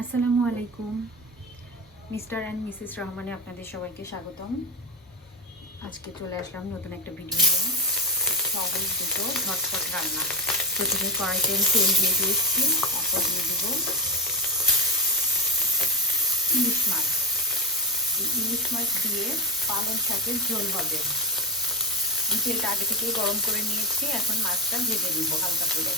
আসসালামু আলাইকুম। Mister and Mrs রহমানে আপনাদের সবাইকে স্বাগতম। আজকে চলে আসলাম নতুন একটা ভিডিও নিয়ে। সহজ দুটো ঝটপট রান্না। প্রথমে কড়াইতে তেল দিয়ে দিয়েছি, তারপর দিয়ে দেবো ইলিশ মাছ। এই ইলিশ মাছ দিয়ে পালং শাকের ঝোল হবে। আমি তেলটা আগে থেকেই গরম করে নিয়েছি, এখন মাছটা ভেজে দিব হালকা করে।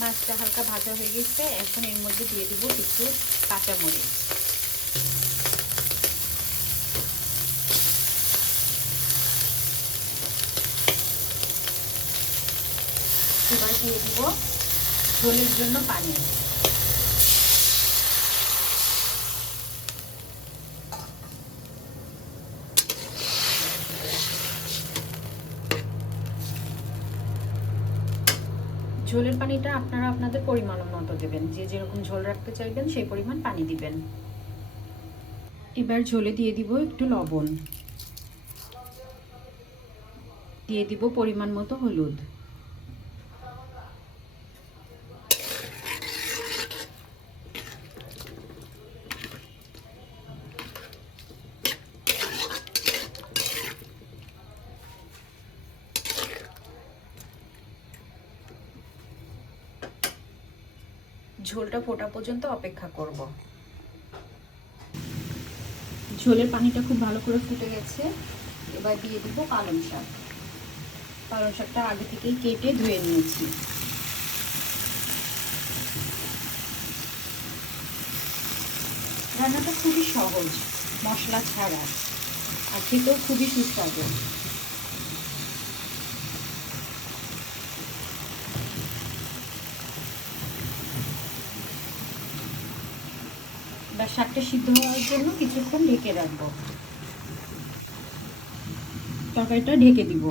মাছটা হালকা ভাজা হয়ে গেছে, এখন এর মধ্যে দিয়ে দিব কিছু কাঁচামরিচ। এবার দিয়ে দিব ঝোলের জন্য পানি। ঝোলের পানিটা আপনারা আপনাদের পরিমাণ মতো দেবেন, যে যেরকম ঝোল রাখতে চাইবেন সেই পরিমাণ পানি দিবেন। এবার ঝোলে দিয়ে দিব একটু লবণ, দিয়ে দিব পরিমাণ মতো হলুদ, ঝোলটা ফোটা পর্যন্ত অপেক্ষা করব। ঝোলের পানিটা খুব ভালো করে ফুটে গেছে, এবার দিয়ে দিব পালং শাক। পালং শাকটা আগে থেকেই কেটে ধুয়ে নিয়েছি। রান্নাটা খুবই সহজ, মশলা ছাড়া, আর খেতেও খুবই সুস্বাদু। এবার শাকটা সিদ্ধ হওয়ার জন্য কিছুক্ষণ ঢেকে রাখবো। তরকারিটা ঢেকে দিব,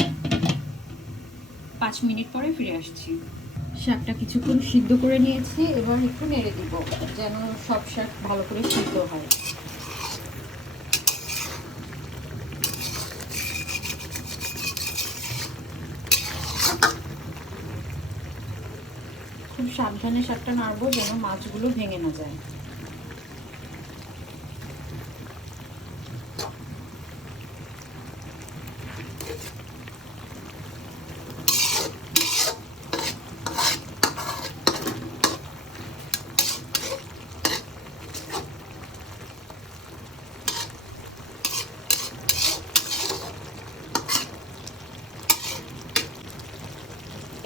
5 মিনিট পরে ফিরে আসছি। শাকটা কিছুক্ষণ সিদ্ধ করে নিয়েছি, এবার একটু নেড়ে দিব যেন সব শাক ভালো করে সিদ্ধ হয়। খুব সাবধানে শাকটা নাড়বো যেন মাছগুলো ভেঙে না যায়।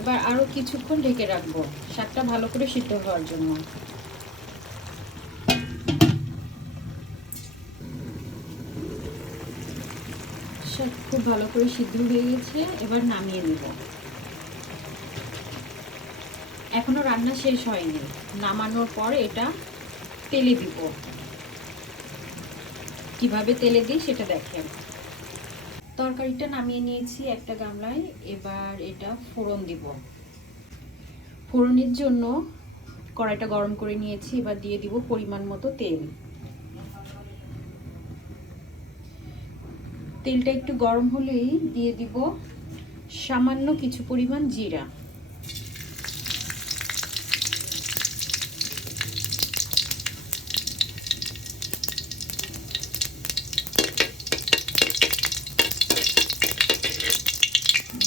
এবার আরো কিছুক্ষণ ঢেকে রাখবো শাকটা ভালো করে সিদ্ধ হওয়ার জন্য। শাক খুব ভালো করে সিদ্ধ হয়ে গেছে, এবার নামিয়ে নেব। এখনো রান্না শেষ হয়নি, নামানোর পর এটা তেলে দিব। কিভাবে তেলে দিই সেটা দেখেন। তরকারিটা নামিয়ে নিয়েছি একটা গামলায়, এবার এটা ফোড়ন দিব। ফোড়নের জন্য কড়াইটা গরম করে নিয়েছি, এবার দিয়ে দিব পরিমাণ মতো তেল। তেলটা একটু গরম হলেই দিয়ে দিব সামান্য কিছু পরিমাণ জিরা।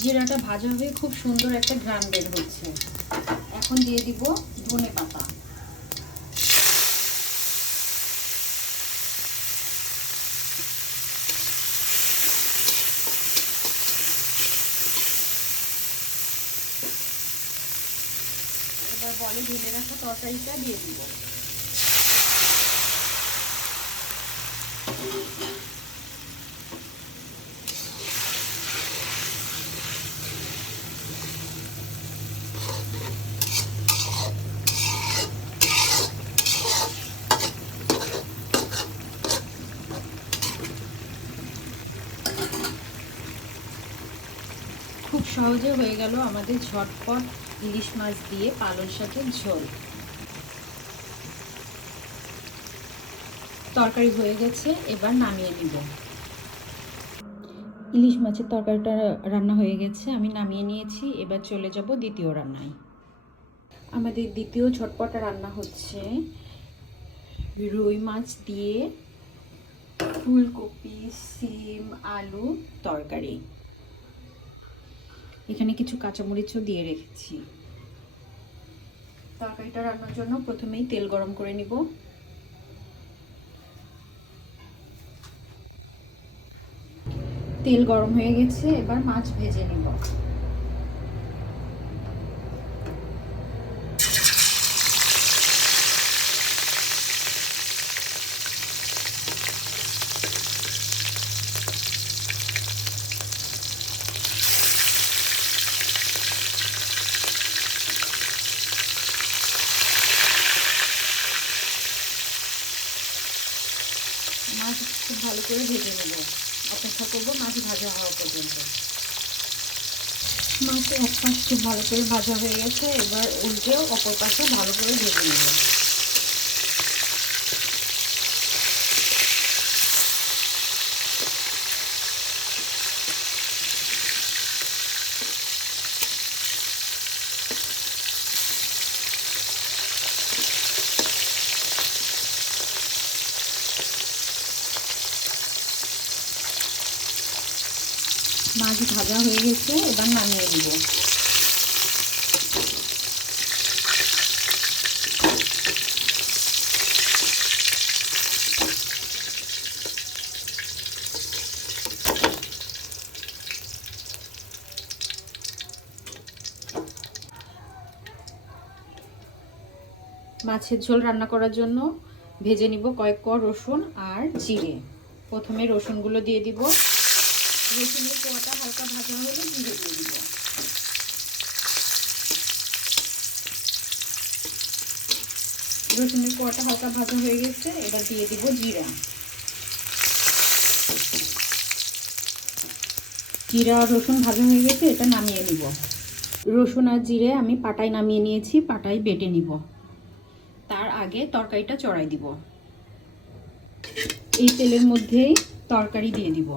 জিরাটা ভাজা হয়ে খুব সুন্দর একটা ঘ্রাণ বের হচ্ছে। এখন দিয়ে দিব ধনে পাতা। এবার বলে ঢেলে রাখা তরকারিটা দিয়ে দিব। খুব সহজে হয়ে গেল আমাদের ঝটপট ইলিশ মাছ দিয়ে পালং শাকের ঝোল। তরকারি হয়ে গেছে, এবার নামিয়ে নিব। ইলিশ মাছের তরকারিটা রান্না হয়ে গেছে, আমি নামিয়ে নিয়েছি। এবার চলে যাব দ্বিতীয় রান্নায়। আমাদের দ্বিতীয় ঝটপটা রান্না হচ্ছে রুই মাছ দিয়ে ফুলকপি, সিম, আলু তরকারি। এখানে কিছু কাঁচামরিচও দিয়ে রেখেছি। তরকারিটা রান্নার জন্য প্রথমেই তেল গরম করে নিব। তেল গরম হয়ে গেছে, এবার মাছ ভেজে নিব। মাছ খুব ভালো করে ভেজে নেব, অপেক্ষা করবো মাছ ভাজা হওয়া পর্যন্ত। মাছ এক পাশ খুব ভালো করে ভাজা হয়ে গেছে, এবার উল্টেও অপর পাশে ভালো করে ভেজে নেব। মাছ ভাজা হয়ে গেছে, এবার নামিয়ে দিব। মাছের ঝোল রান্না করার জন্য ভেজে নিব কয়েক কোয়া রসুন আর জিরে। প্রথমে রসুনগুলো দিয়ে দিব। রসুনের কোয়াটা হালকা ভাজা হলে জিরে দিয়ে দিব। রসুনের কোয়াটা হালকা ভাজা হয়ে গেছে, এবার দিয়ে দিব জিরা। জিরা আর রসুন ভাজা হয়ে গেছে, এটা নামিয়ে নিব। রসুন আর জিরে আমি পাটায় নামিয়ে নিয়েছি, পাটায় বেটে নিব। তার আগে তরকারিটা চড়াই দিব। এই তেলের মধ্যেই তরকারি দিয়ে দিব।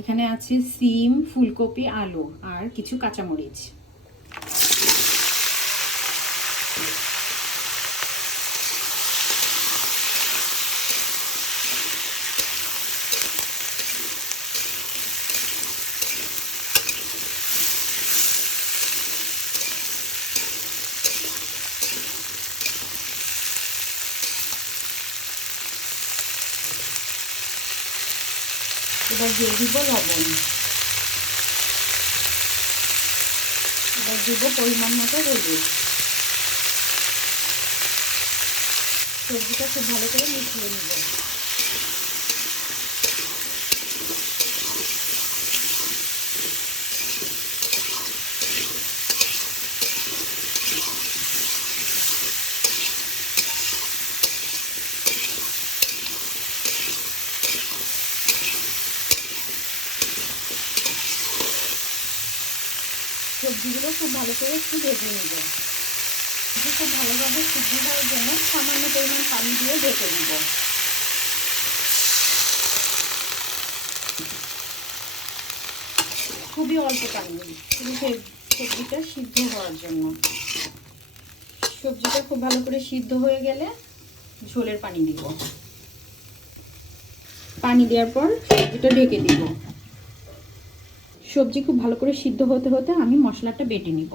এখানে আছে সিম, ফুলকপি, আলু আর কিছু কাঁচামরিচ। এবার দিয়ে দিব লবণ। এবার দিব পরিমাণ মতো হলুদ। সবজিটা খুব ভালো করে মিশিয়ে নেব। সবজিগুলো খুব ভালো করে একটু ভেজে নেব। খুব ভালোভাবে সিদ্ধ হওয়ার জন্য সামান্য পরিমাণ পানি দিয়ে ঢেকে নেব। খুবই অল্প পানি শুধু সবজিটা সিদ্ধ হওয়ার জন্য। সবজিটা খুব ভালো করে সিদ্ধ হয়ে গেলে ঝোলের পানি দিব। পানি দেওয়ার পর সবজিটা ঢেকে দিব। সবজি খুব ভালো করে সিদ্ধ হতে হতে আমি মশলাটা বেটে নিব।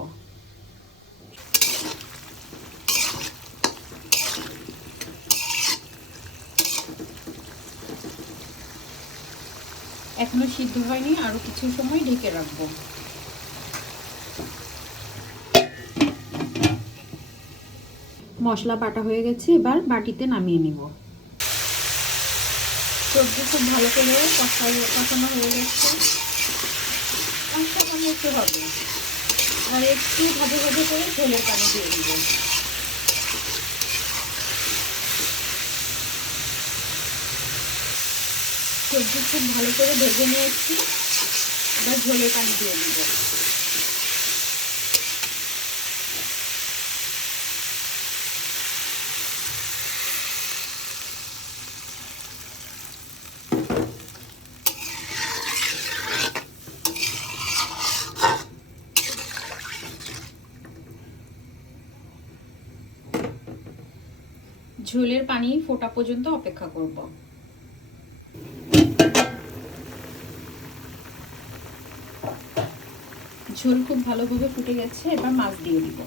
এখনো সিদ্ধ হয়নি, আরো কিছু সময় ঢেকে রাখবো। মশলা বাটা হয়ে গেছে, এবার বাটিতে নামিয়ে নিব। সবজি খুব ভালো করে কষানো হয়ে গেছে। সামান্য একটু হবে, আর একটু ভাজা ভাজা করে ঝোলের পানি দিয়ে দিব। সবজি খুব ভালো করে ভেজে নিয়েছি, এবার ঝোলের পানি দিয়ে দিব। ঝোলের পানি ফোটা পর্যন্ত অপেক্ষা করব। ঝোল খুব ভালোভাবে ফুটে গেছে, এবার মাছ দিয়ে দিব।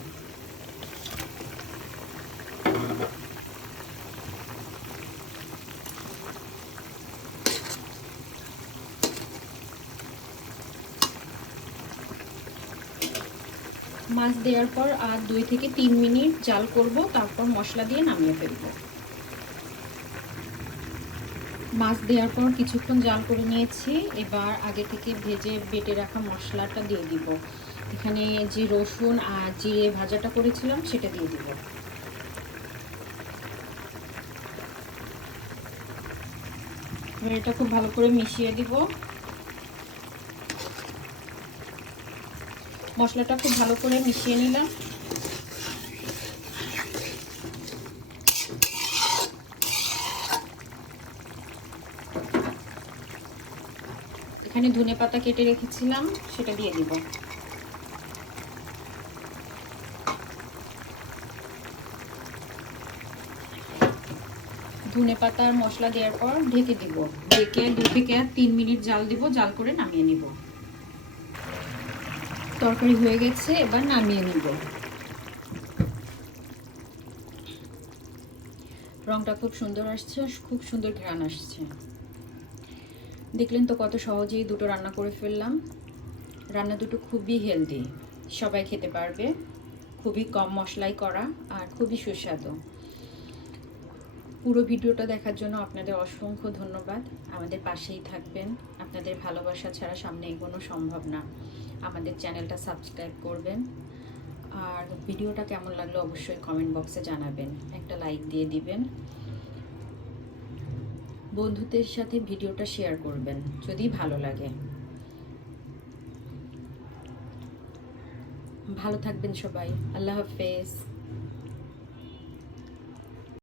মাছ দেওয়ার পর আর 2 থেকে 3 মিনিট জাল করব, তারপর মশলা দিয়ে নামিয়ে ফেলব। মাছ দেওয়ার পর কিছুক্ষণ জাল করে নিয়েছি। এবার আগে থেকে ভেজে বেটে রাখা মশলাটা দিয়ে দিব। এখানে যে রসুন আর জিরে ভাজাটা করেছিলাম সেটা দিয়ে দিব। এবার এটা খুব ভালো করে মিশিয়ে দিব। মশলাটা খুব ভালো করে মিশিয়ে নিলাম। এখানে ধনেপাতা কেটে রেখেছিলাম, সেটা দিয়ে দিব। ধনেপাতা আর মশলা দেওয়ার পর ঢেকে দিব। ঢেকে 2 থেকে 3 মিনিট জাল দিব, জাল করে নামিয়ে নিব। তরকারি হয়ে গেছে, এবার নামিয়ে নিব। রংটা খুব সুন্দর আসছে, খুব সুন্দর ঘ্রাণ আসছে। দেখলেন তো কত সহজেই দুটো রান্না করে ফেললাম। রান্না দুটো খুবই হেলদি, সবাই খেতে পারবে। খুবই কম মশলাই করা আর খুবই সুস্বাদু। পুরো ভিডিওটা দেখার জন্য আপনাদের অসংখ্য ধন্যবাদ। আমাদের পাশেই থাকবেন। আপনাদের ভালোবাসা ছাড়া সামনে এগোনো সম্ভব না। আমাদের চ্যানেলটা সাবস্ক্রাইব করবেন। আর ভিডিওটা কেমন লাগলো অবশ্যই কমেন্ট বক্সে জানাবেন। একটা লাইক দিয়ে দিবেন। বন্ধুদের সাথে ভিডিওটা শেয়ার করবেন যদি ভালো লাগে। ভালো থাকবেন সবাই। আল্লাহ হাফেজ।